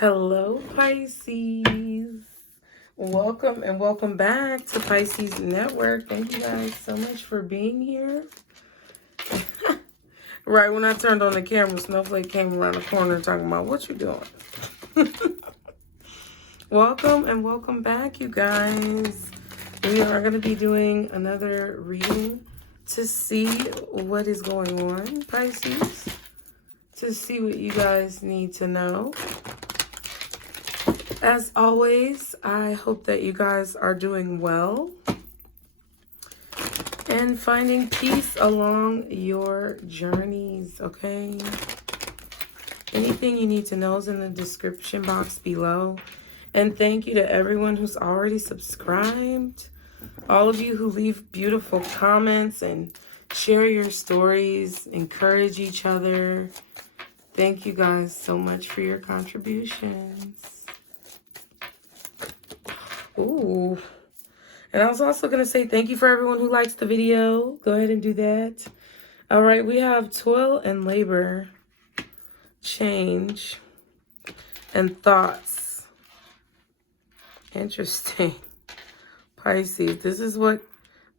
Hello, Pisces. Welcome and welcome back to Pisces Network. Thank you guys so much for being here. Right when I turned on the camera, Snowflake came around the corner talking about, what you doing? Welcome and welcome back, you guys. We are going to be doing another reading to see what is going on, Pisces. To see what you guys need to know. As always, I hope that you guys are doing well and finding peace along your journeys, okay? Anything you need to know is in the description box below. And thank you to everyone who's already subscribed. All of you who leave beautiful comments and share your stories, encourage each other. Thank you guys so much for your contributions. Ooh. And I was also going to say thank you for everyone who likes the video. Go ahead and do that. All right, we have toil and labor, change, and thoughts. Interesting. Pisces, this is what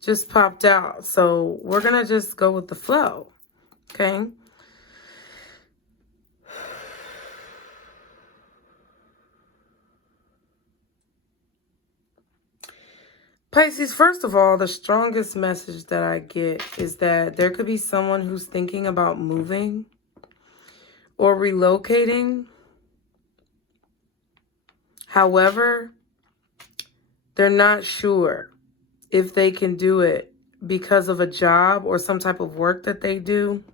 just popped out. So we're going to just go with the flow, okay? Pisces, first of all, the strongest message that I get is that there could be someone who's thinking about moving or relocating. However, they're not sure if they can do it because of a job or some type of work that they do.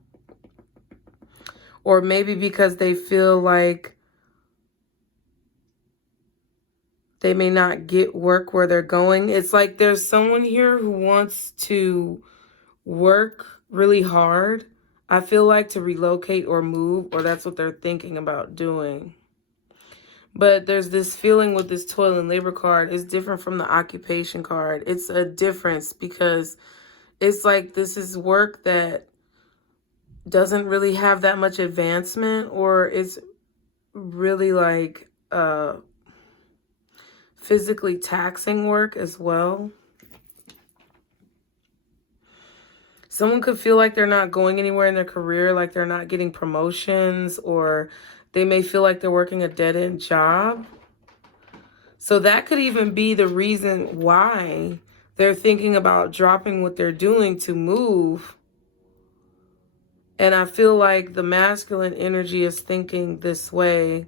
Or maybe because they feel like they may not get work where they're going. It's like there's someone here who wants to work really hard. I feel like to relocate or move, or that's what they're thinking about doing. But there's this feeling with this toil and labor card. It's different from the occupation card. It's a difference because it's like this is work that doesn't really have that much advancement, or it's really like physically taxing work as well. Someone could feel like they're not going anywhere in their career, like they're not getting promotions, or they may feel like they're working a dead-end job. So that could even be the reason why they're thinking about dropping what they're doing to move. And I feel like the masculine energy is thinking this way.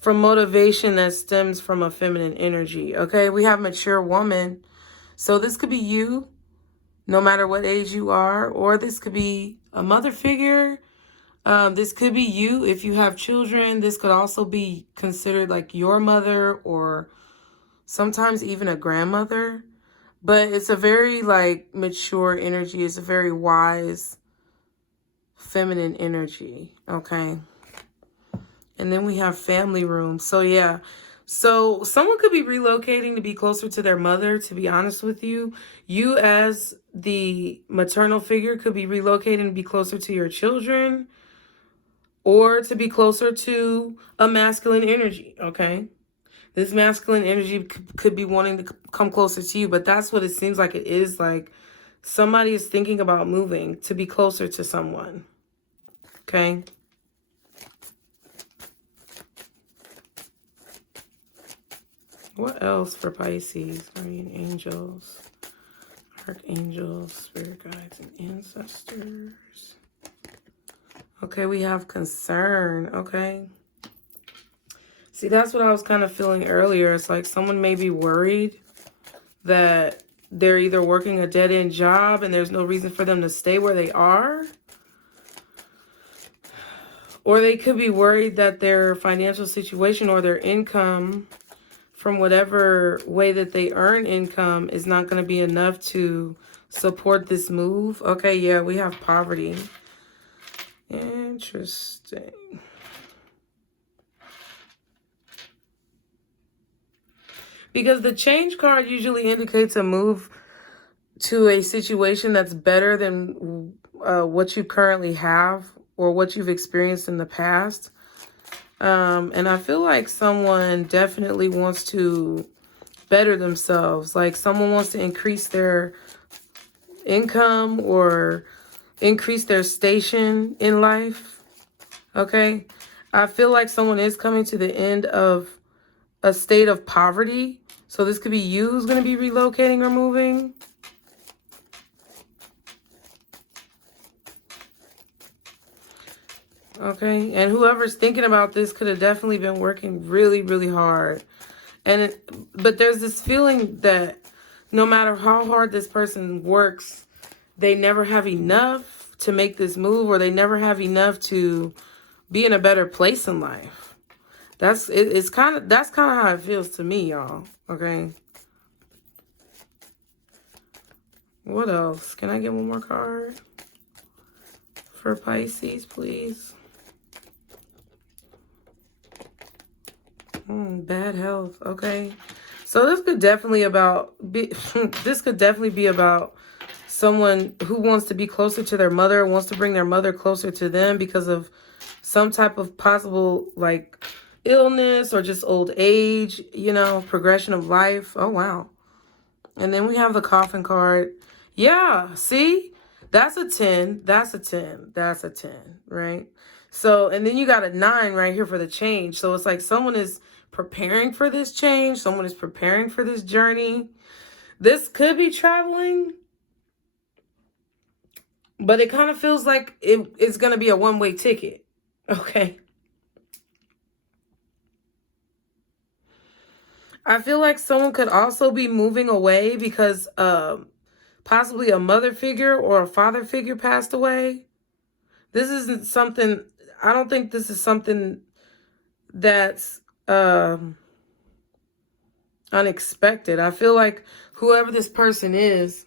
From motivation that stems from a feminine energy. Okay, we have mature woman. So this could be you, no matter what age you are, or this could be a mother figure. This could be you if you have children. This could also be considered like your mother or sometimes even a grandmother. But it's a very like mature energy. It's a very wise feminine energy. Okay. And then we have family room. So yeah. So someone could be relocating to be closer to their mother, to be honest with you. You as the maternal figure could be relocating to be closer to your children or to be closer to a masculine energy, okay? This masculine energy could be wanting to come closer to you, but that's what it seems like it is. Like somebody is thinking about moving to be closer to someone, okay? What else for Pisces? Guardian angels, archangels, spirit guides, and ancestors. Okay, we have concern, okay? See, that's what I was kind of feeling earlier. It's like someone may be worried that they're either working a dead-end job and there's no reason for them to stay where they are. Or they could be worried that their financial situation or their income from whatever way that they earn income is not going to be enough to support this move. Okay, yeah, we have poverty. Interesting. Because the change card usually indicates a move to a situation that's better than what you currently have or what you've experienced in the past. And I feel like someone definitely wants to better themselves. Like someone wants to increase their income or increase their station in life. Okay. I feel like someone is coming to the end of a state of poverty. So this could be you who's going to be relocating or moving. Okay, and whoever's thinking about this could have definitely been working really, really hard. But there's this feeling that no matter how hard this person works, they never have enough to make this move, or they never have enough to be in a better place in life. That's kind of how it feels to me, y'all. Okay. What else? Can I get one more card for Pisces, please? Bad health. Okay. So this could definitely be about someone who wants to be closer to their mother, wants to bring their mother closer to them because of some type of possible like illness or just old age, you know, progression of life. Oh, wow. And then we have the coffin card. Yeah, see? That's a 10. That's a 10. That's a 10, right? So, and then you got a 9 right here for the change. So it's like someone is preparing for this change. Someone is preparing for this journey. This could be traveling, but it kind of feels like it's going to be a one-way ticket. Okay. I feel like someone could also be moving away because possibly a mother figure or a father figure passed away. This isn't something, I don't think this is something that's unexpected. I feel like whoever this person is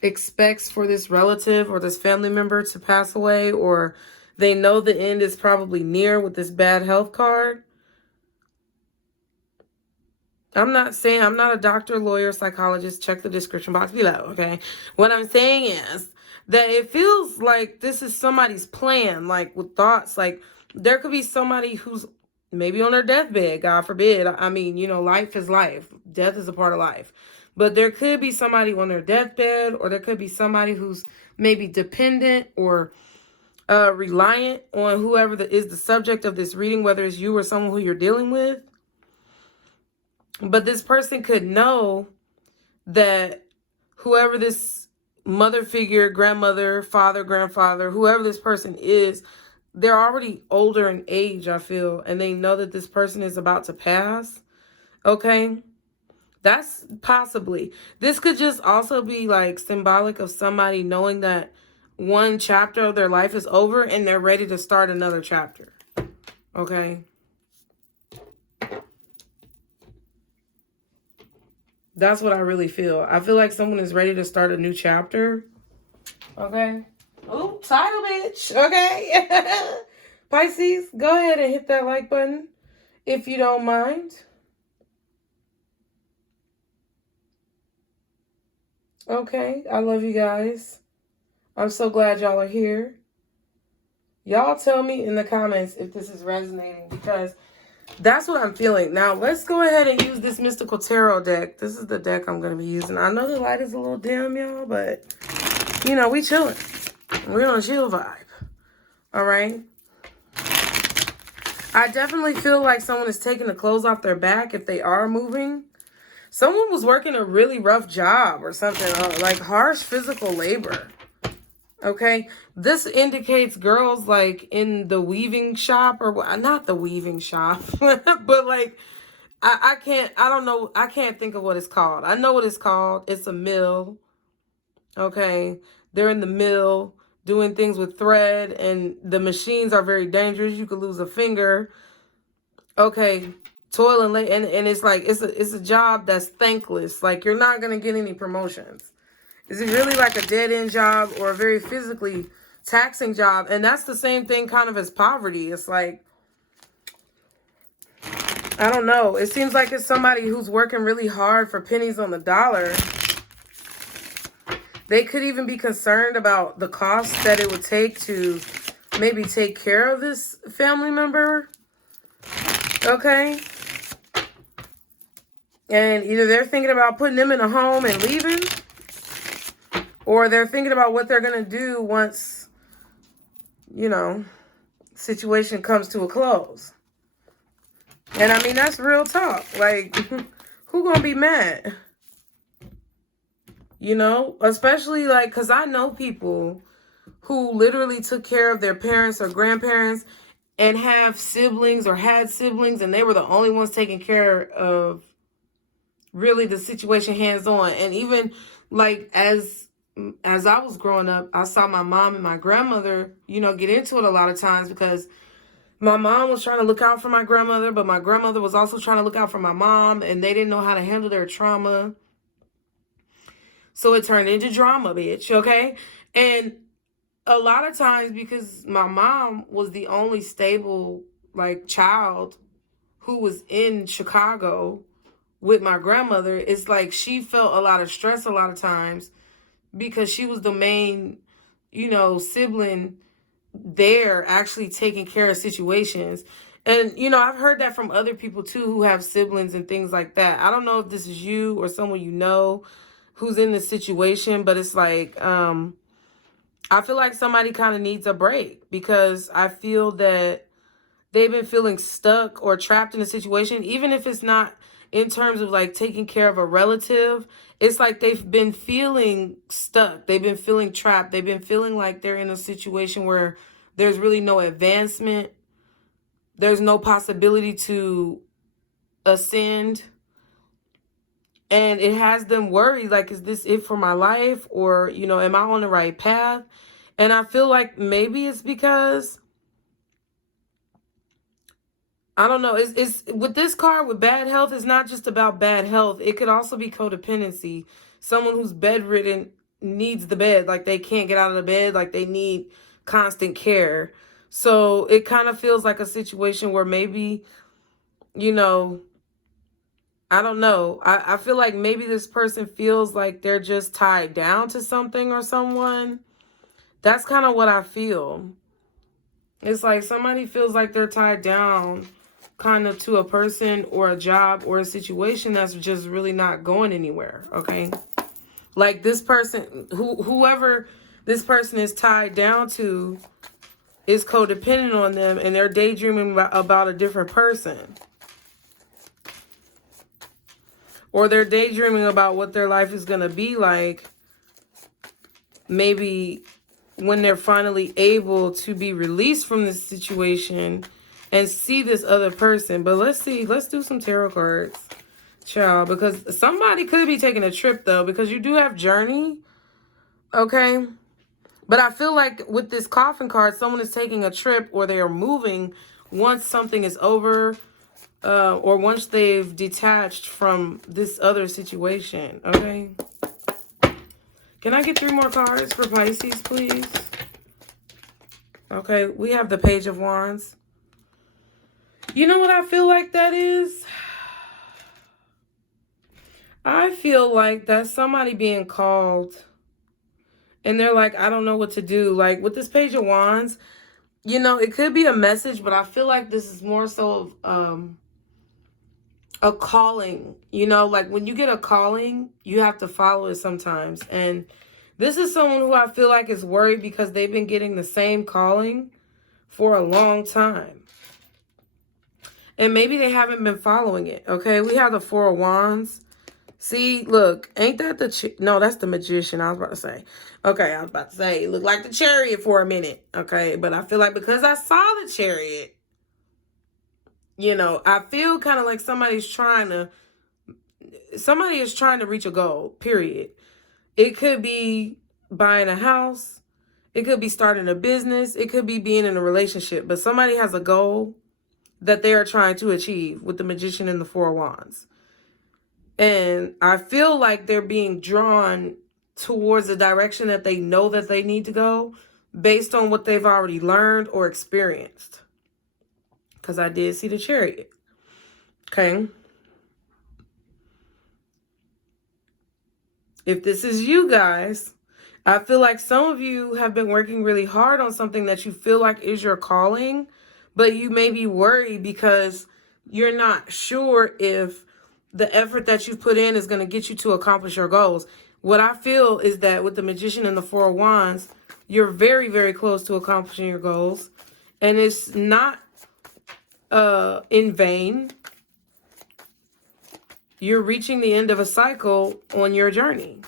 expects for this relative or this family member to pass away, or they know the end is probably near with this bad health card. I'm not a doctor, lawyer, psychologist. Check the description box below, okay? What I'm saying is that it feels like this is somebody's plan, like with thoughts. Like there could be somebody who's maybe on their deathbed, God forbid. I mean, you know, life is life. Death is a part of life. But there could be somebody on their deathbed, or there could be somebody who's maybe dependent or reliant on whoever is the subject of this reading, whether it's you or someone who you're dealing with. But this person could know that whoever this mother figure, grandmother, father, grandfather, whoever this person is, they're already older in age, I feel. And they know that this person is about to pass. Okay? That's possibly. This could just also be like symbolic of somebody knowing that one chapter of their life is over and they're ready to start another chapter. Okay? That's what I really feel. I feel like someone is ready to start a new chapter. Okay. Oh, title bitch. Okay. Pisces, go ahead and hit that like button if you don't mind. Okay. I love you guys. I'm so glad y'all are here. Y'all tell me in the comments if this is resonating, because that's what I'm feeling. Now, let's go ahead and use this mystical tarot deck. This is the deck I'm going to be using. I know the light is a little dim, y'all, but, you know, we chilling. We're on a chill vibe. All right? I definitely feel like someone is taking the clothes off their back if they are moving. Someone was working a really rough job or something, like harsh physical labor. Okay, this indicates girls like in the weaving shop, or not the weaving shop, but like, I can't think of what it's called. I know what it's called. It's a mill. Okay, they're in the mill doing things with thread, and the machines are very dangerous. You could lose a finger. Okay, toil and and it's like, it's a job that's thankless. Like you're not going to get any promotions. Is it really like a dead-end job or a very physically taxing job? And that's the same thing kind of as poverty. It's like, I don't know. It seems like it's somebody who's working really hard for pennies on the dollar. They could even be concerned about the cost that it would take to maybe take care of this family member. Okay? And either they're thinking about putting them in a home and leaving, or they're thinking about what they're going to do once, you know, situation comes to a close. And I mean, that's real talk. Like, who gonna be mad? You know, especially like, because I know people who literally took care of their parents or grandparents and have siblings or had siblings, and they were the only ones taking care of really the situation hands-on. And even like as I was growing up, I saw my mom and my grandmother, you know, get into it a lot of times because my mom was trying to look out for my grandmother, but my grandmother was also trying to look out for my mom, and they didn't know how to handle their trauma. So it turned into drama, bitch, okay? And a lot of times, because my mom was the only stable, like, child who was in Chicago with my grandmother, it's like she felt a lot of stress a lot of times because she was the main, you know, sibling there actually taking care of situations. And, you know, I've heard that from other people too who have siblings and things like that. I don't know if this is you or someone you know who's in this situation, but it's like, I feel like somebody kind of needs a break because I feel that they've been feeling stuck or trapped in a situation, even if it's not in terms of like taking care of a relative. It's like they've been feeling stuck. They've been feeling trapped. They've been feeling like they're in a situation where there's really no advancement. There's no possibility to ascend. And it has them worried, like, is this it for my life? Or, you know, am I on the right path? And I feel like maybe it's because, I don't know, it's with this card, with bad health, it's not just about bad health. It could also be codependency. Someone who's bedridden needs the bed. Like, they can't get out of the bed. Like, they need constant care. So it kind of feels like a situation where maybe, you know, I don't know. I feel like maybe this person feels like they're just tied down to something or someone. That's kind of what I feel. It's like somebody feels like they're tied down kind of to a person or a job or a situation that's just really not going anywhere, okay? Like this person, whoever this person is tied down to is codependent on them, and they're daydreaming about a different person. Or they're daydreaming about what their life is going to be like, maybe when they're finally able to be released from this situation and see this other person. But let's see. Let's do some tarot cards, child. Because somebody could be taking a trip, though. Because you do have journey. Okay? But I feel like with this coffin card, someone is taking a trip or they are moving once something is over. Or once they've detached from this other situation, okay? Can I get 3 more cards for Pisces, please? Okay, we have the Page of Wands. You know what I feel like that is? I feel like that's somebody being called, and they're like, I don't know what to do. Like, with this Page of Wands, you know, it could be a message, but I feel like this is more so of, a calling, you know, like when you get a calling, you have to follow it sometimes. And this is someone who I feel like is worried because they've been getting the same calling for a long time. And maybe they haven't been following it, okay? We have the Four of Wands. See, look, ain't that the... No, that's the Magician, I was about to say. Okay, I was about to say, it looked like the Chariot for a minute, okay? But I feel like because I saw the Chariot, you know, I feel kind of like somebody is trying to reach a goal, period. It could be buying a house. It could be starting a business. It could be being in a relationship. But somebody has a goal that they are trying to achieve with the Magician and the Four of Wands. And I feel like they're being drawn towards the direction that they know that they need to go based on what they've already learned or experienced. Because I did see the Chariot. Okay. If this is you guys, I feel like some of you have been working really hard on something that you feel like is your calling, but you may be worried because you're not sure if the effort that you've put in is going to get you to accomplish your goals. What I feel is that with the Magician and the Four of Wands, you're very, very close to accomplishing your goals. And it's not in vain. You're reaching the end of a cycle on your journey.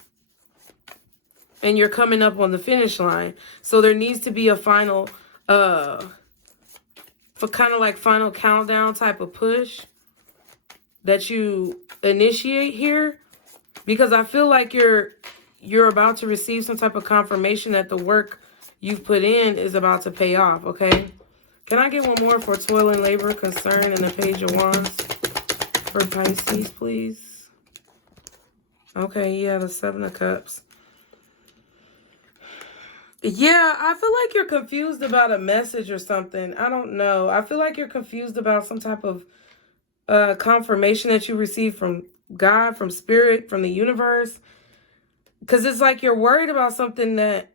And you're coming up on the finish line. So there needs to be a final, for kind of like final countdown type of push that you initiate here. Because I feel like you're about to receive some type of confirmation that the work you've put in is about to pay off, okay? Can I get one more for toil and labor, concern, and the Page of Wands for Pisces, please? Okay, yeah, the Seven of Cups. Yeah, I feel like you're confused about a message or something. I don't know. I feel like you're confused about some type of confirmation that you received from God, from Spirit, from the universe. Because it's like you're worried about something that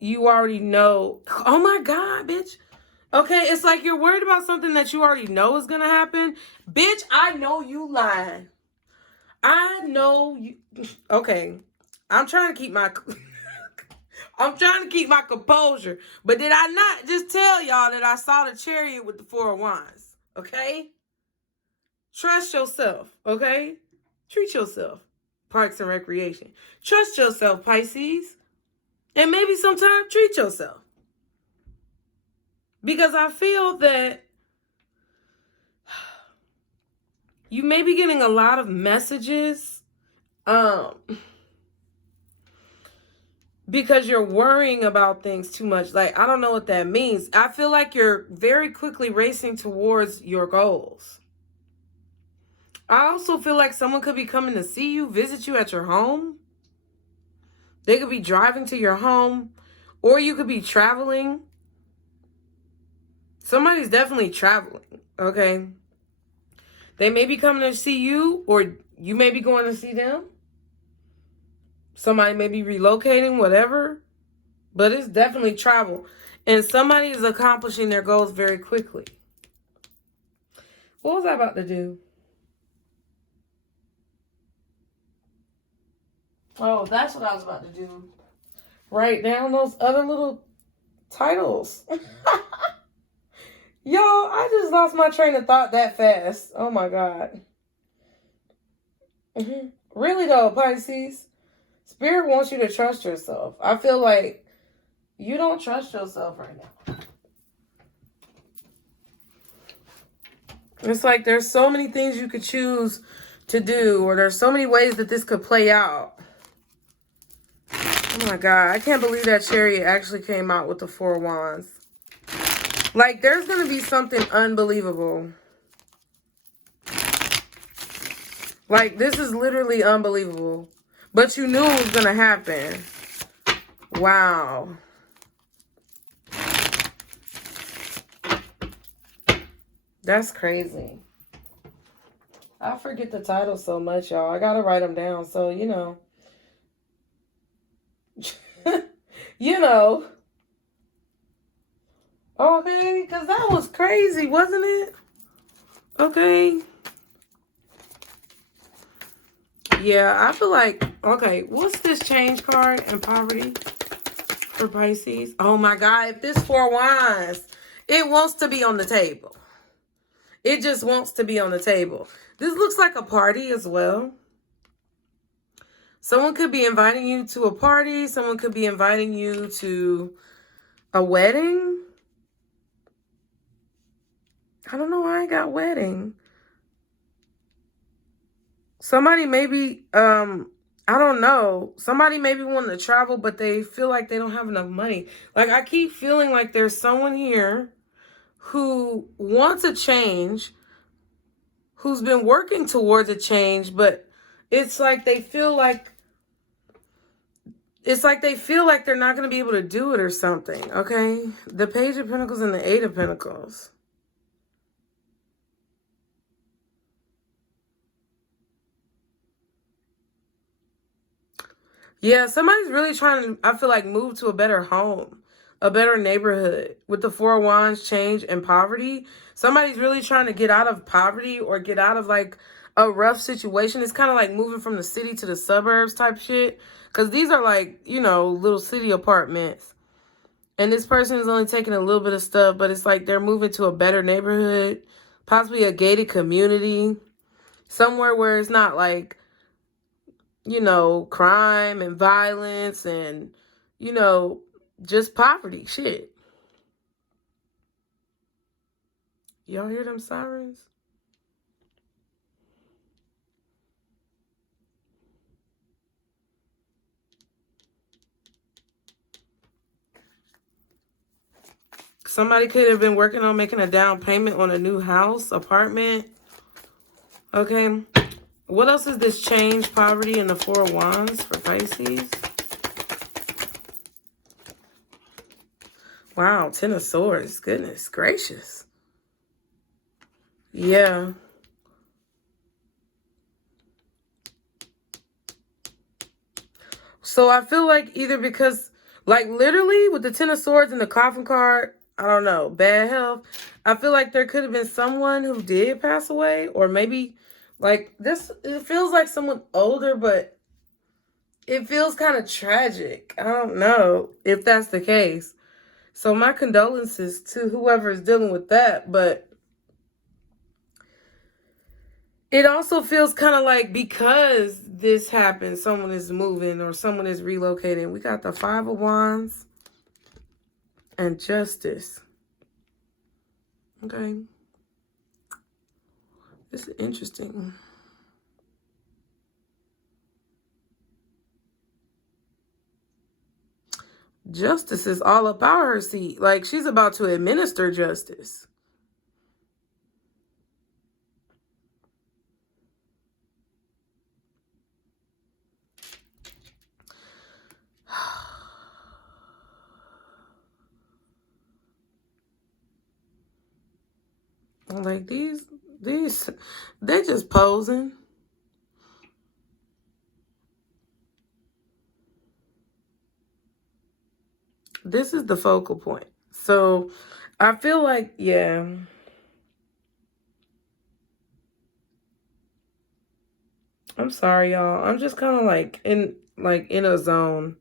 you already know. Oh my God, bitch. Okay, it's like you're worried about something that you already know is going to happen. Bitch, I know you lying. I know you. Okay, I'm trying to keep my... I'm trying to keep my composure. But did I not just tell y'all that I saw the Chariot with the Four of Wands? Okay? Trust yourself, okay? Treat yourself. Parks and Recreation. Trust yourself, Pisces. And maybe sometimes treat yourself. Because I feel that you may be getting a lot of messages because you're worrying about things too much. Like, I don't know what that means. I feel like you're very quickly racing towards your goals. I also feel like someone could be coming to see you, visit you at your home. They could be driving to your home, or you could be traveling. Somebody's definitely traveling, okay? They may be coming to see you, or you may be going to see them. Somebody may be relocating, whatever. But it's definitely travel. And somebody is accomplishing their goals very quickly. What was I about to do? Oh, that's what I was about to do. Write down those other little titles. Yo, I just lost my train of thought that fast. Oh my God. Really though, Pisces, Spirit wants you to trust yourself. I feel like you don't trust yourself right now. It's like there's so many things you could choose to do, or there's so many ways that this could play out. Oh my God, I can't believe that Chariot actually came out with the Four of Wands. Like, there's going to be something unbelievable. Like, this is literally unbelievable. But you knew it was going to happen. Wow. That's crazy. I forget the title so much, y'all. I got to write them down. So, you know. You know. Okay, because that was crazy, wasn't it? Okay. Yeah, I feel like, okay, what's this change card and poverty for Pisces? Oh my God, if this Four of Wands, it wants to be on the table. It just wants to be on the table. This looks like a party as well. Someone could be inviting you to a party. Someone could be inviting you to a wedding. I don't know why I got wedding. Somebody maybe, I don't know. Somebody maybe wanting to travel, but they feel like they don't have enough money. Like, I keep feeling like there's someone here who wants a change, who's been working towards a change, but it's like they feel like, they're not going to be able to do it or something, okay? The Page of Pentacles and the Eight of Pentacles. Yeah, somebody's really trying to, I feel like, move to a better home, a better neighborhood. With the Four of Wands, change, and poverty, somebody's really trying to get out of poverty or get out of like a rough situation. It's kind of like moving from the city to the suburbs type shit. Because these are like, you know, little city apartments. And this person is only taking a little bit of stuff, but it's like they're moving to a better neighborhood, possibly a gated community, somewhere where it's not like, you know, crime and violence and, you know, just poverty. Shit. Y'all hear them sirens? Somebody could have been working on making a down payment on a new house, apartment. Okay. What else is this change, poverty, and the Four of Wands for Pisces? Wow, Ten of Swords. Goodness gracious. Yeah. So I feel like either because, like literally with the Ten of Swords and the Coffin card, I don't know, bad health. I feel like there could have been someone who did pass away, or maybe like this, it feels like someone older, but it feels kind of tragic. I don't know if that's the case. So my condolences to whoever is dealing with that, but it also feels kind of like because this happened, someone is moving or someone is relocating. We got the Five of Wands and Justice. Okay. This is interesting. Justice is all about her seat. Like she's about to administer justice. Like these, they're just posing. This is the focal point. So I feel like, yeah. I'm sorry, y'all. I'm just kind of like in a zone.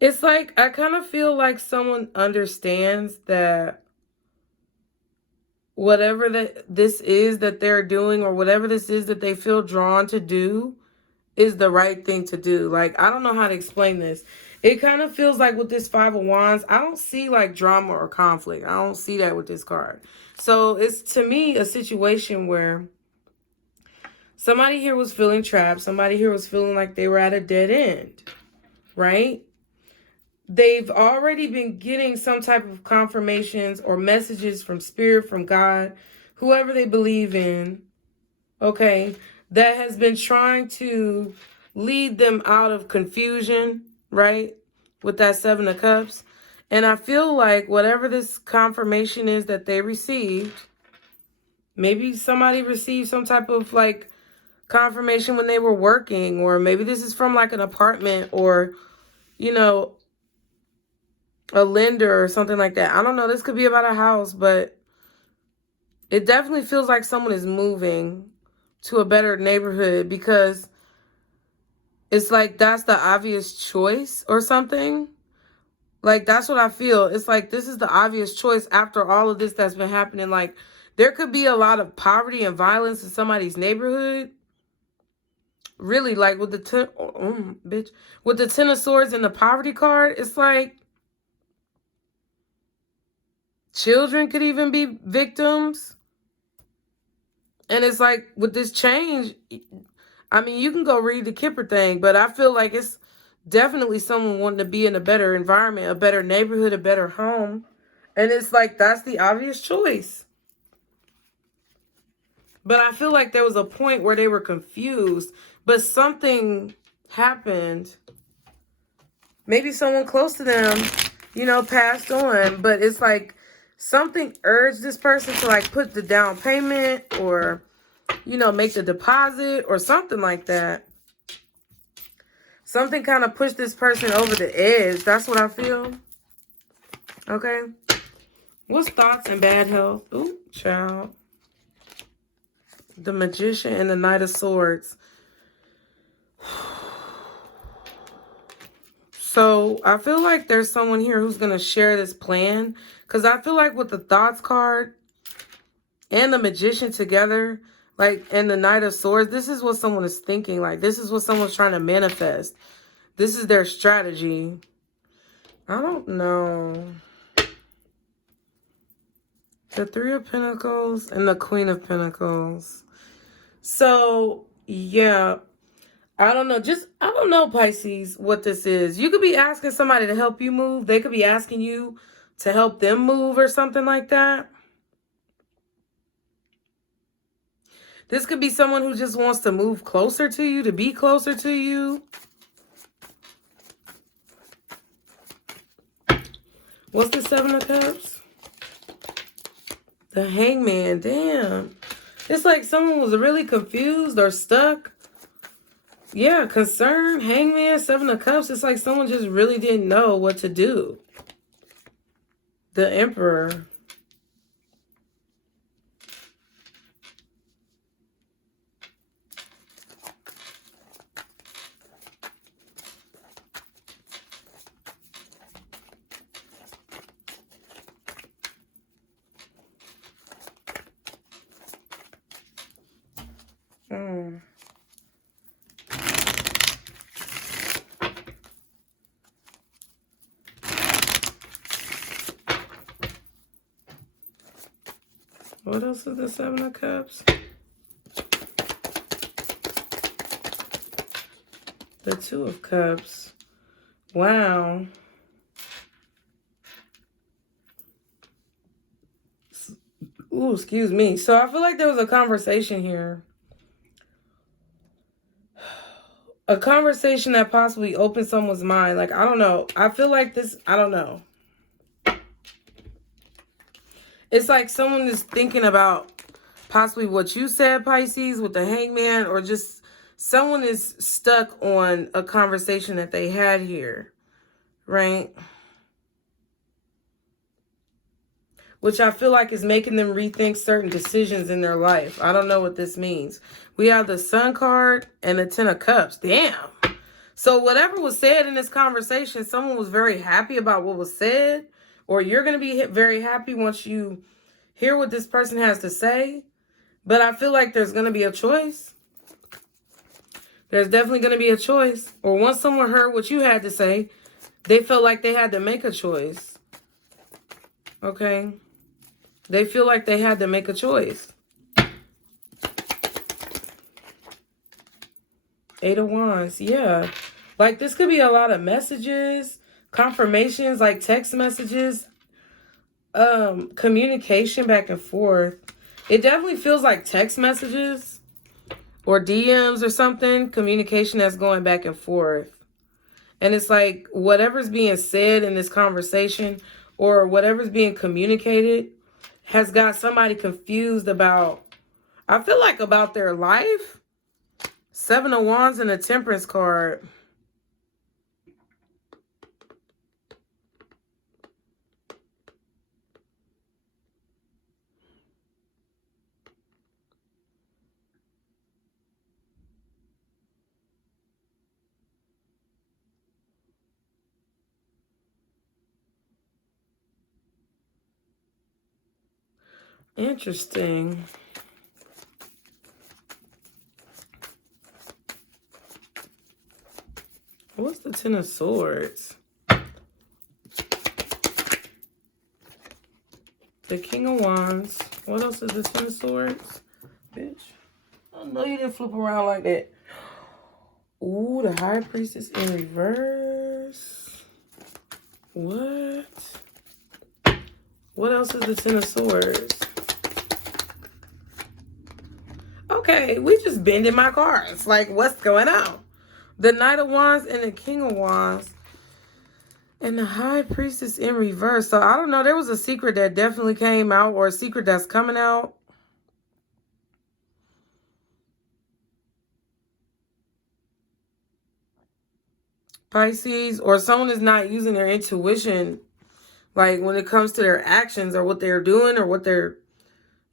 It's like I kind of feel like someone understands that whatever this is that they're doing, or whatever this is that they feel drawn to do, is the right thing to do. Like, I don't know how to explain this. It kind of feels like with this Five of Wands, I don't see like drama or conflict. I don't see that with this card. So it's, to me, a situation where somebody here was feeling trapped. Somebody here was feeling like they were at a dead end, right? They've already been getting some type of confirmations or messages from Spirit, from God, whoever they believe in, okay, that has been trying to lead them out of confusion, right, with that Seven of Cups. And I feel like whatever this confirmation is that they received, maybe somebody received some type of like confirmation when they were working, or maybe this is from like an apartment, or, you know, a lender or something like that. I don't know. This could be about a house, but it definitely feels like someone is moving to a better neighborhood, because it's like that's the obvious choice or something. Like, that's what I feel. It's like this is the obvious choice after all of this that's been happening. Like, there could be a lot of poverty and violence in somebody's neighborhood. Really, like with the with the Ten of Swords and the poverty card, it's like children could even be victims. And it's like with this change, I mean, you can go read the Kipper thing, but I feel like it's definitely someone wanting to be in a better environment, a better neighborhood, a better home. And it's like that's the obvious choice. But I feel like there was a point where they were confused, but something happened. Maybe someone close to them, you know, passed on. But it's like something urged this person to like put the down payment or, you know, make the deposit or something like that. Something kind of pushed this person over the edge. That's what I feel. Okay. What's thoughts and bad health? Ooh, child. The Magician and the Knight of Swords. So I feel like there's someone here who's going to share this plan. Because I feel like with the Thoughts card and the Magician together, like, and the Knight of Swords, this is what someone is thinking. Like, this is what someone's trying to manifest. This is their strategy. I don't know. The Three of Pentacles and the Queen of Pentacles. So, yeah. I don't know. I don't know, Pisces, what this is. You could be asking somebody to help you move. They could be asking you to help them move or something like that. This could be someone who just wants to move closer to you, to be closer to you. What's the Seven of Cups? The Hangman. Damn. It's like someone was really confused or stuck. Yeah, concern, Hangman, Seven of Cups. It's like someone just really didn't know what to do. The Emperor. What else is the Seven of Cups? The Two of Cups. Wow. Ooh, excuse me. So I feel like there was a conversation here. A conversation that possibly opened someone's mind. Like, I don't know. I feel like this, I don't know. It's like someone is thinking about possibly what you said, Pisces, with the Hangman, or just someone is stuck on a conversation that they had here, right? Which I feel like is making them rethink certain decisions in their life. I don't know what this means. We have the Sun card and the Ten of Cups. Damn. So whatever was said in this conversation, someone was very happy about what was said, or you're going to be very happy once you hear what this person has to say. But I feel like there's going to be a choice. There's definitely going to be a choice. Or once someone heard what you had to say, they felt like they had to make a choice. Okay? They feel like they had to make a choice. Eight of Wands. Yeah. Like, this could be a lot of messages, confirmations, like text messages, communication back and forth. It definitely feels like text messages or DMs or something, communication that's going back and forth. And it's like whatever's being said in this conversation or whatever's being communicated has got somebody confused about, I feel like, about their life. Seven of Wands and the Temperance card. Interesting. What's the Ten of Swords? The King of Wands. What else is the Ten of Swords? Bitch. I know you didn't flip around like that. Ooh, the High Priestess in reverse. What? What else is the Ten of Swords? Okay, we just bending my cards. Like, what's going on? The Knight of Wands and the King of Wands. And the High Priestess in reverse. So I don't know. There was a secret that definitely came out, or a secret that's coming out. Pisces, or someone is not using their intuition, like when it comes to their actions or what they're doing or what they're,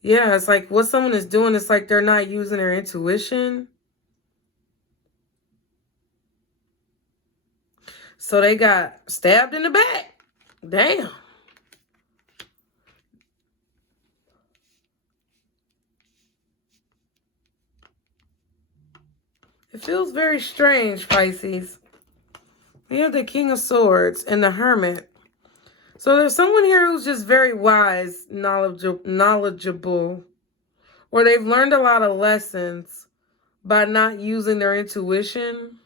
yeah, it's like what someone is doing, it's like they're not using their intuition. So they got stabbed in the back. Damn. It feels very strange, Pisces. We have the King of Swords and the Hermit. So there's someone here who's just very wise, knowledgeable, or they've learned a lot of lessons by not using their intuition.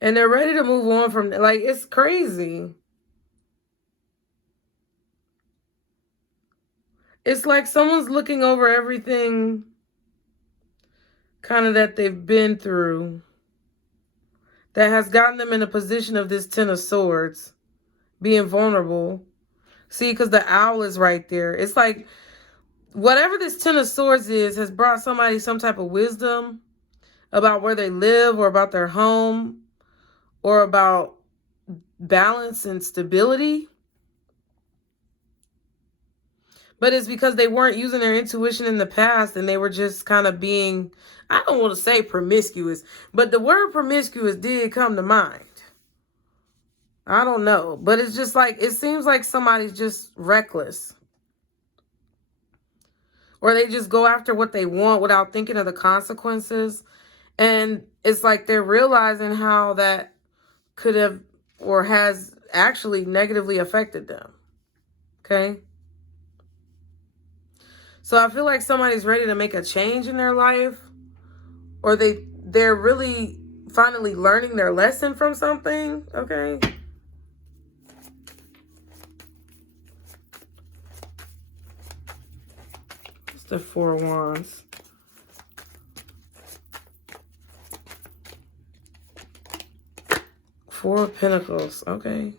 And they're ready to move on from, like, it's crazy. It's like someone's looking over everything kind of that they've been through that has gotten them in a position of this Ten of Swords, being vulnerable. See, because the owl is right there. It's like whatever this Ten of Swords is has brought somebody some type of wisdom about where they live or about their home or about balance and stability. But it's because they weren't using their intuition in the past and they were just kind of being, I don't want to say promiscuous, but the word promiscuous did come to mind. I don't know, but it's just like, it seems like somebody's just reckless. Or they just go after what they want without thinking of the consequences. And it's like they're realizing how that could have or has actually negatively affected them. Okay? So I feel like somebody's ready to make a change in their life, or they're really finally learning their lesson from something, okay? It's the Four of Wands. Four of Pentacles, okay.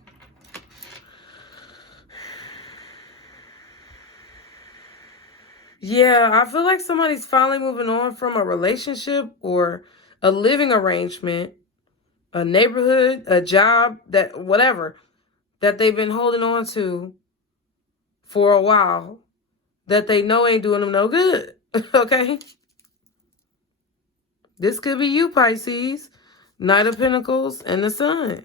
Yeah, I feel like somebody's finally moving on from a relationship or a living arrangement, a neighborhood, a job, that whatever, that they've been holding on to for a while, that they know ain't doing them no good, okay? This could be you, Pisces. Knight of Pentacles and the Sun.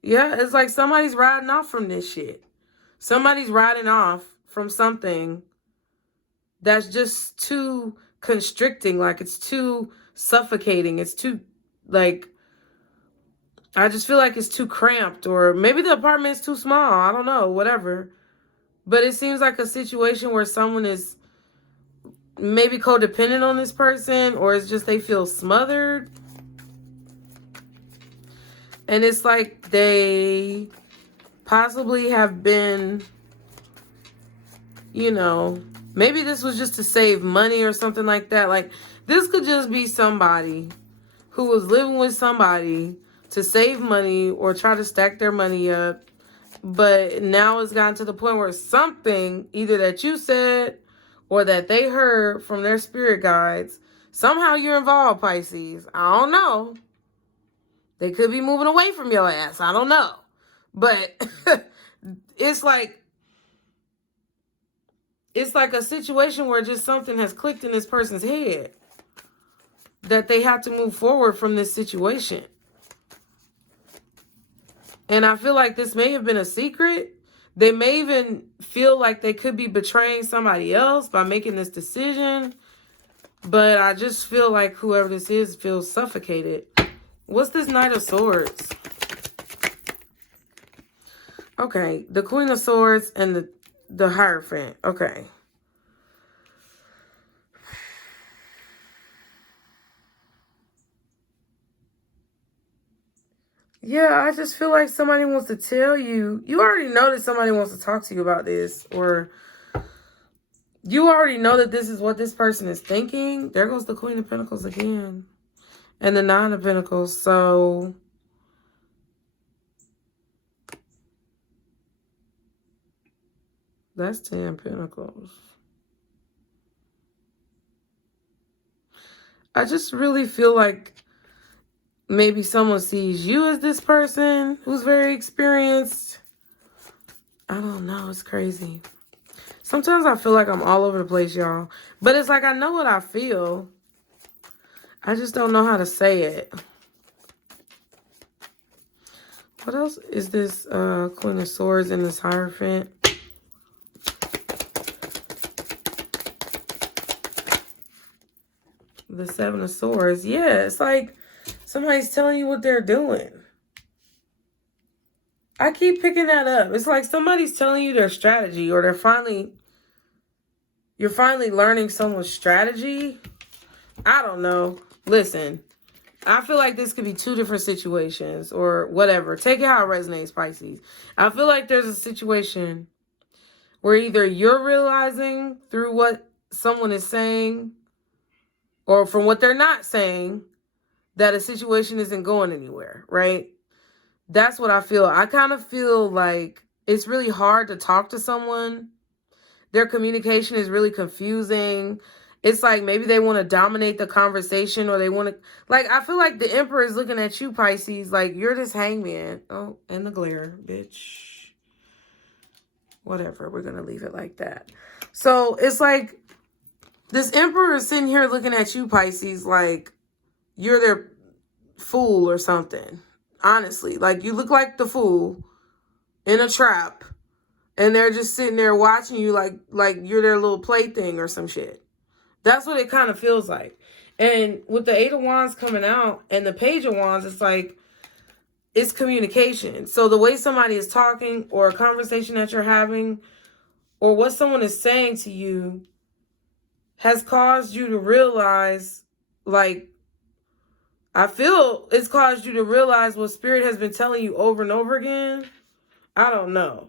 Yeah, it's like somebody's riding off from this shit. Somebody's riding off from something that's just too constricting, like it's too suffocating. It's too, like, I just feel like it's too cramped, or maybe the apartment's too small. I don't know, whatever. But it seems like a situation where someone is maybe codependent on this person, or it's just they feel smothered. And it's like they possibly have been, you know, maybe this was just to save money or something like that. Like, this could just be somebody who was living with somebody to save money or try to stack their money up. But now it's gotten to the point where something, either that you said or that they heard from their spirit guides, somehow you're involved, Pisces. I don't know. They could be moving away from your ass. I don't know. But it's like a situation where just something has clicked in this person's head that they have to move forward from this situation. And I feel like this may have been a secret. They may even feel like they could be betraying somebody else by making this decision. But I just feel like whoever this is feels suffocated. What's this Knight of Swords? Okay, the Queen of Swords and the Hierophant. Okay. Yeah, I just feel like somebody wants to tell you. You already know that somebody wants to talk to you about this. Or you already know that this is what this person is thinking. There goes the Queen of Pentacles again. And the Nine of Pentacles. So That's 10 Pentacles. I just really feel like maybe someone sees you as this person who's very experienced. I don't know. It's crazy. Sometimes I feel like I'm all over the place, y'all. But it's like I know what I feel. I just don't know how to say it. What else is this Queen of Swords and this Hierophant? The Seven of Swords. Yeah, it's like somebody's telling you what they're doing. I keep picking that up. It's like somebody's telling you their strategy, or you're finally learning someone's strategy. I don't know. Listen, I feel like this could be two different situations or whatever. Take it how it resonates, Pisces. I feel like there's a situation where either you're realizing through what someone is saying or from what they're not saying that a situation isn't going anywhere, right? That's what I feel. I kind of feel like it's really hard to talk to someone. Their communication is really confusing. It's like maybe they want to dominate the conversation, or they want to, like, I feel like the Emperor is looking at you, Pisces, like you're this hangman. Oh, and the glare, bitch. Whatever, we're going to leave it like that. So it's like this Emperor is sitting here looking at you, Pisces, like you're their fool or something. Honestly, like you look like the fool in a trap, and they're just sitting there watching you like you're their little plaything or some shit. That's what it kind of feels like. And with the Eight of Wands coming out and the Page of Wands, it's like it's communication. So the way somebody is talking, or a conversation that you're having, or what someone is saying to you has caused you to realize, like, I feel it's caused you to realize what Spirit has been telling you over and over again. I don't know.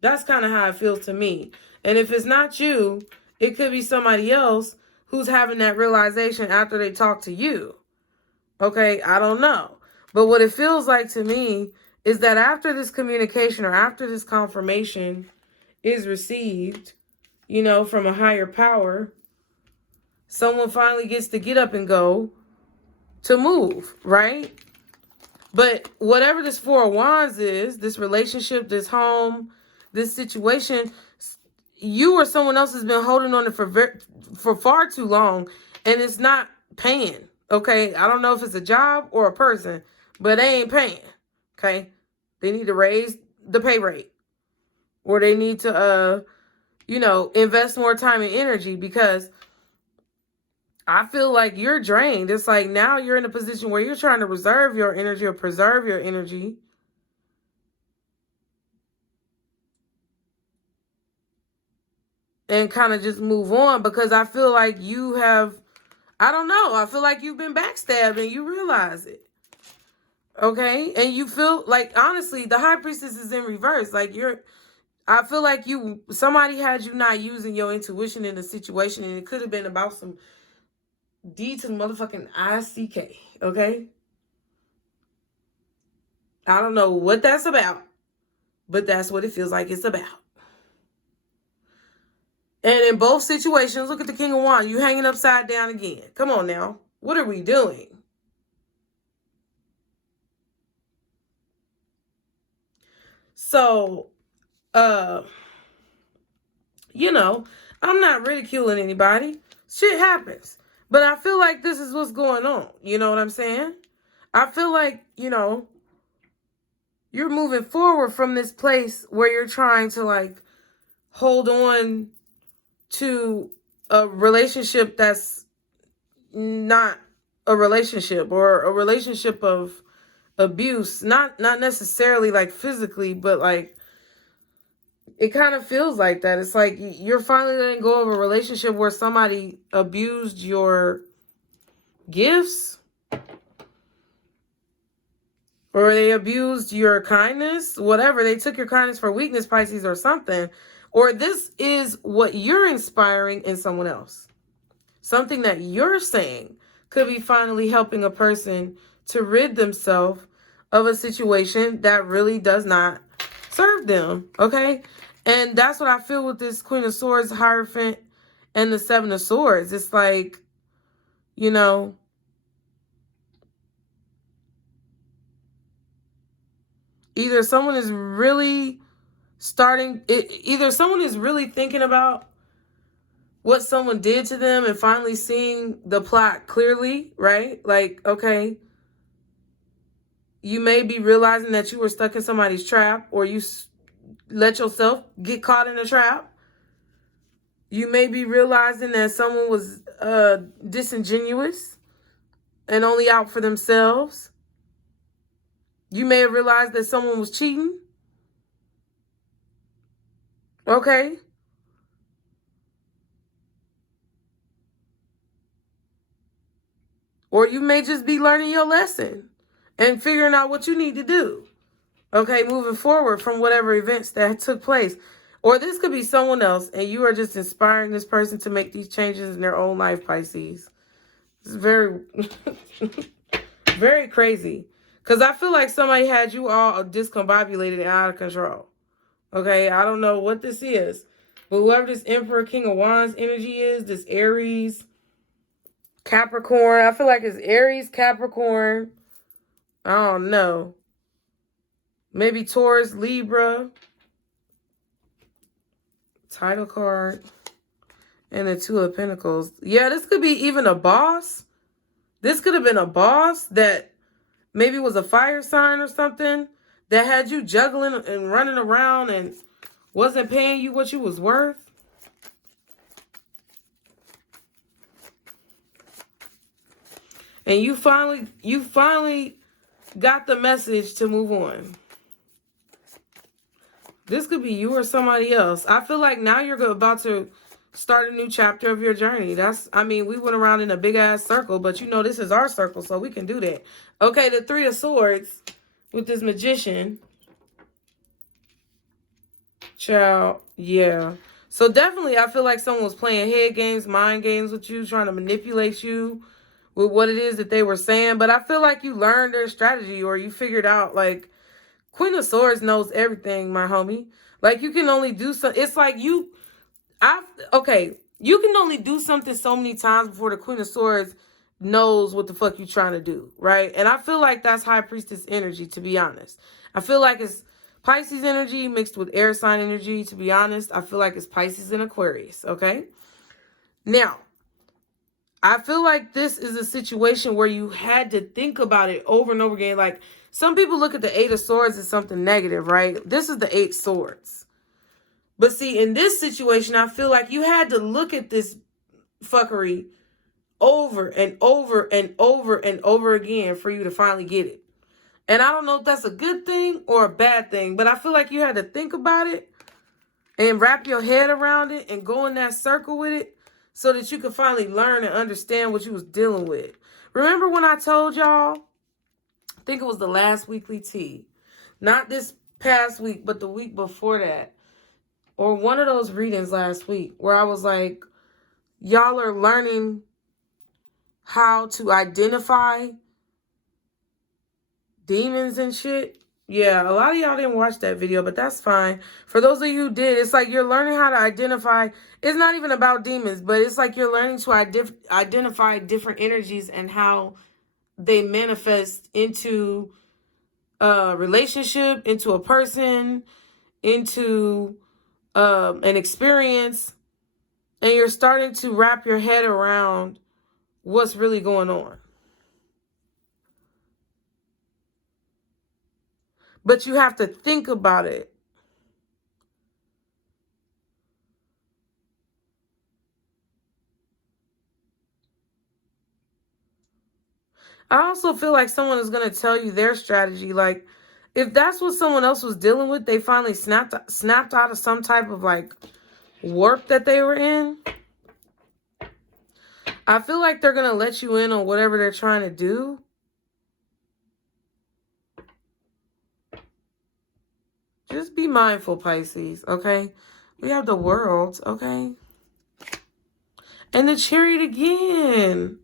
That's kind of how it feels to me. And if it's not you, it could be somebody else who's having that realization after they talk to you. Okay, I don't know. But what it feels like to me is that after this communication, or after this confirmation is received, you know, from a higher power, someone finally gets to get up and go to move, right? But whatever this Four of Wands is, this relationship, this home, this situation, you or someone else has been holding on it for far too long, and it's not paying, okay? I don't know if it's a job or a person, but they ain't paying, okay? They need to raise the pay rate, or they need to, you know, invest more time and energy, because I feel like you're drained. It's like now you're in a position where you're trying to reserve your energy or preserve your energy. And kind of just move on, because I feel like you have, I don't know, I feel like you've been backstabbed and you realize it. Okay? And you feel like, honestly, the High Priestess is in reverse. Like I feel like somebody had you not using your intuition in the situation, and it could have been about some D to the motherfucking ICK, okay? I don't know what that's about, but that's what it feels like it's about. And in both situations, look at the King of Wands. You hanging upside down again. Come on now. What are we doing? So, you know, I'm not ridiculing anybody. Shit happens. But I feel like this is what's going on. You know what I'm saying? I feel like, you know, you're moving forward from this place where you're trying to, like, hold on to a relationship that's not a relationship, or a relationship of abuse. Not necessarily like physically, but like it kind of feels like that. It's like you're finally letting go of a relationship where somebody abused your gifts, or they abused your kindness, whatever. They took your kindness for weakness, Pisces, or something. Or this is what you're inspiring in someone else. Something that you're saying could be finally helping a person to rid themselves of a situation that really does not serve them, okay? And that's what I feel with this Queen of Swords, Hierophant, and the Seven of Swords. It's like, you know, either someone is really either someone is really thinking about what someone did to them and finally seeing the plot clearly, right? Like, okay, you may be realizing that you were stuck in somebody's trap, or you let yourself get caught in a trap. You may be realizing that someone was disingenuous and only out for themselves. You may have realized that someone was cheating. Okay. Or you may just be learning your lesson and figuring out what you need to do. Okay, moving forward from whatever events that took place. Or this could be someone else, and you are just inspiring this person to make these changes in their own life, Pisces. It's very, very crazy. Because I feel like somebody had you all discombobulated and out of control. Okay, I don't know what this is. But whoever this Emperor, King of Wands energy is, this Aries, Capricorn. I feel like it's Aries, Capricorn. I don't know. Maybe Taurus, Libra. Title card. And the Two of Pentacles. Yeah, this could be even a boss. This could have been a boss that maybe was a fire sign or something that had you juggling and running around and wasn't paying you what you was worth. And you finally got the message to move on. This could be you or somebody else. I feel like now you're about to start a new chapter of your journey. We went around in a big ass circle, but you know this is our circle, so we can do that. Okay, the Three of Swords with this Magician. Child, yeah. So definitely I feel like someone was playing head games, mind games with you, trying to manipulate you with what it is that they were saying. But I feel like you learned their strategy, or you figured out, like, Queen of Swords knows everything, my homie. Like, you can only do so. It's like you can only do something so many times before the Queen of Swords knows what the fuck you trying to do, right? And I feel like that's High Priestess energy, to be honest. I feel like it's Pisces energy mixed with air sign energy, to be honest. I feel like it's Pisces and Aquarius, okay? Now, I feel like this is a situation where you had to think about it over and over again. Like, some people look at the Eight of Swords as something negative, right? This is the Eight Swords. But see, in this situation, I feel like you had to look at this fuckery over and over and over and over again for you to finally get it. And I don't know if that's a good thing or a bad thing, but I feel like you had to think about it and wrap your head around it and go in that circle with it so that you could finally learn and understand what you was dealing with. Remember when I told y'all, I think it was the last weekly tea, not this past week, but the week before that, or one of those readings last week, where I was like, y'all are learning how to identify demons and shit. Yeah, a lot of y'all didn't watch that video, but that's fine. For those of you who did, it's like you're learning how to identify. It's not even about demons, but it's like you're learning to identify different energies and how they manifest into a relationship, into a person, into an experience. And you're starting to wrap your head around what's really going on. But you have to think about it. I also feel like someone is going to tell you their strategy. Like, if that's what someone else was dealing with, they finally snapped out of some type of, like, warp that they were in. I feel like they're going to let you in on whatever they're trying to do. Just be mindful, Pisces, okay? We have the World, okay? And the Chariot again.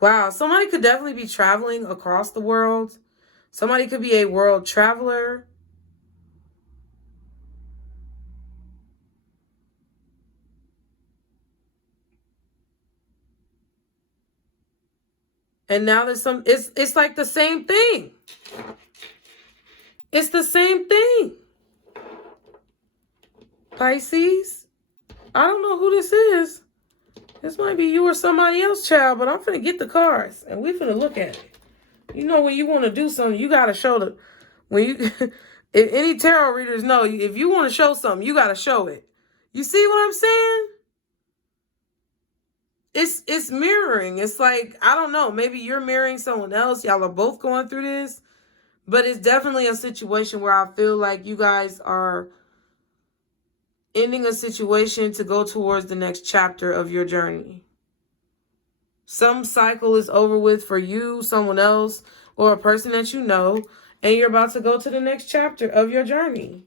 Wow, somebody could definitely be traveling across the world. Somebody could be a world traveler. And now there's some, it's like the same thing. It's the same thing. Pisces, I don't know who this is. This might be you or somebody else, child, but I'm finna get the cards and we finna look at it. You know, when you want to do something, you gotta show the, when you, if any tarot readers know, if you want to show something, you gotta show it. You see what I'm saying? It's mirroring. It's like, I don't know, maybe you're mirroring someone else. Y'all are both going through this. But it's definitely a situation where I feel like you guys are ending a situation to go towards the next chapter of your journey. Some cycle is over with for you, someone else, or a person that you know, and you're about to go to the next chapter of your journey.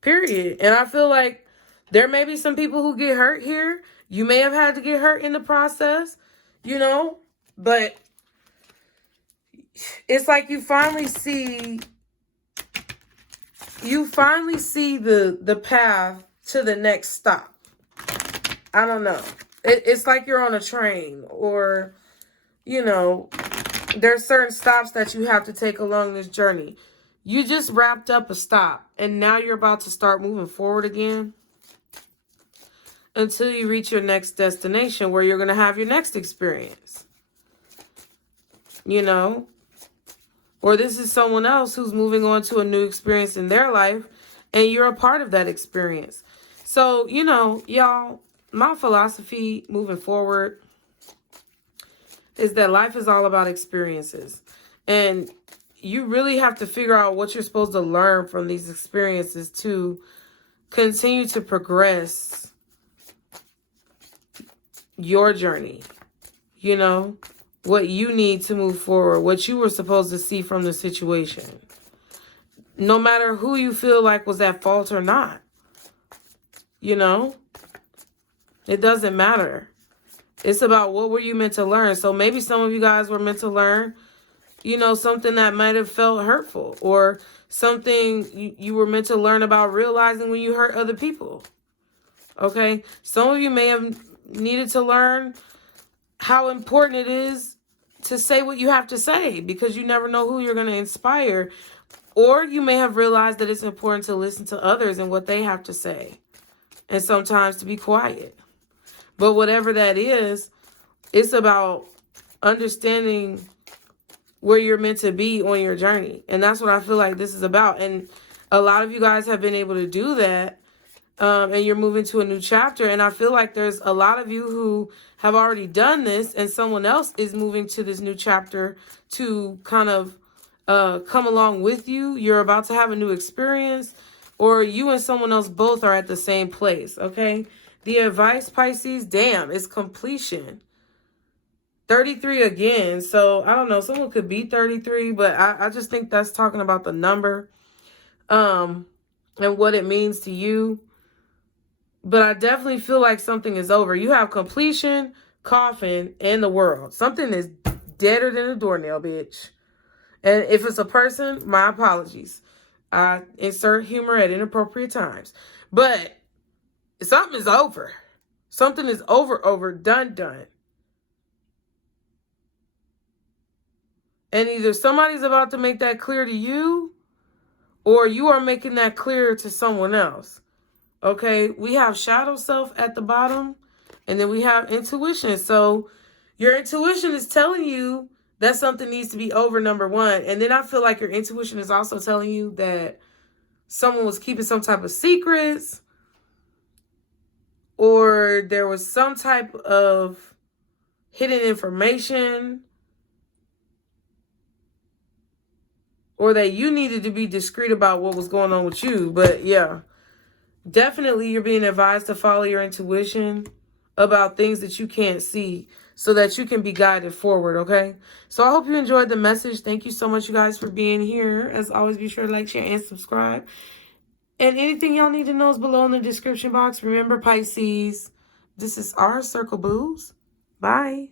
Period. And I feel like there may be some people who get hurt here. You may have had to get hurt in the process, you know, but it's like you finally see the path to the next stop. I don't know. It's like you're on a train, or, you know, there's certain stops that you have to take along this journey. You just wrapped up a stop, and now you're about to start moving forward again until you reach your next destination where you're going to have your next experience. You know? Or this is someone else who's moving on to a new experience in their life, and you're a part of that experience. So, you know, y'all, my philosophy moving forward is that life is all about experiences. And you really have to figure out what you're supposed to learn from these experiences to continue to progress your journey. You know, what you need to move forward, what you were supposed to see from the situation. No matter who you feel like was at fault or not. You know, it doesn't matter. It's about what were you meant to learn. So maybe some of you guys were meant to learn, you know, something that might have felt hurtful, or something you were meant to learn about realizing when you hurt other people. Okay? Some of you may have needed to learn how important it is to say what you have to say, because you never know who you're going to inspire. Or you may have realized that it's important to listen to others and what they have to say, and sometimes to be quiet. But whatever that is, it's about understanding where you're meant to be on your journey. And that's what I feel like this is about. And a lot of you guys have been able to do that. And you're moving to a new chapter. And I feel like there's a lot of you who have already done this, and someone else is moving to this new chapter to kind of come along with you. You're about to have a new experience, or you and someone else both are at the same place. Okay. The advice, Pisces, damn, is completion. 33 again. So I don't know. Someone could be 33, but I just think that's talking about the number and what it means to you. But I definitely feel like something is over. You have completion, coffin, and the world. Something is deader than a doornail, bitch. And if it's a person, my apologies. I insert humor at inappropriate times. But something is over. Something is over, done. And either somebody's about to make that clear to you, or you are making that clear to someone else. Okay, we have shadow self at the bottom, and then we have intuition. So your intuition is telling you that something needs to be over, number one. And then I feel like your intuition is also telling you that someone was keeping some type of secrets, or there was some type of hidden information, or that you needed to be discreet about what was going on with you. But yeah. Definitely, you're being advised to follow your intuition about things that you can't see, so that you can be guided forward, okay? So I hope you enjoyed the message. Thank you so much, you guys, for being here. As always, be sure to like, share, and subscribe. And anything y'all need to know is below in the description box. Remember, Pisces, this is our circle, booze. Bye.